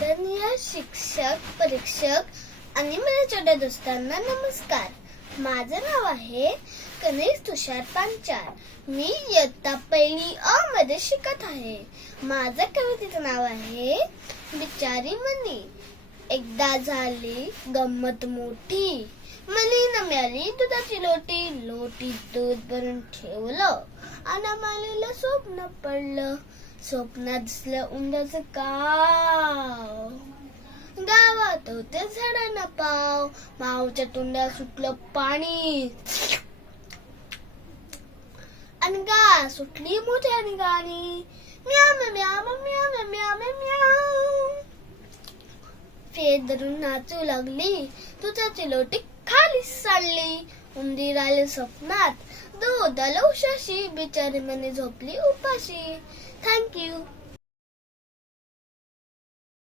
आदरणीय शिक्षक, परीक्षक आणि माझ्या छोट्या दोस्तांना नमस्कार. माझं नाव आहे गणेश तुषार पांचाळ. मी इयत्ता पहिली अ मध्ये शिकत आहे. माझ्या कवितेचं नाव आहे बिचारी मनी. एकदा झाली गंमत मोठी, मनी न मिळाली दुधाची लोटी. लोटीत दूध भरून ठेवलं आणि मालीला स्वप्न पडलं. स्वप्नात दिसलं उंदराचं गाव. गावात होते झाडांना पाव. माऊच्या तोंडात सुटलं पाणी आणि गा सुटली मोठ्याने गाणी. म्याव म्याव म्याव म्याव म्याव. फेर धरून नाचू लागली, दुधाची लोटी खाली सांडली. उंदीर आले स्वप्नात, दूध आलं उशाशी. बिचारी मनी झोपली उपाशी. Thank you.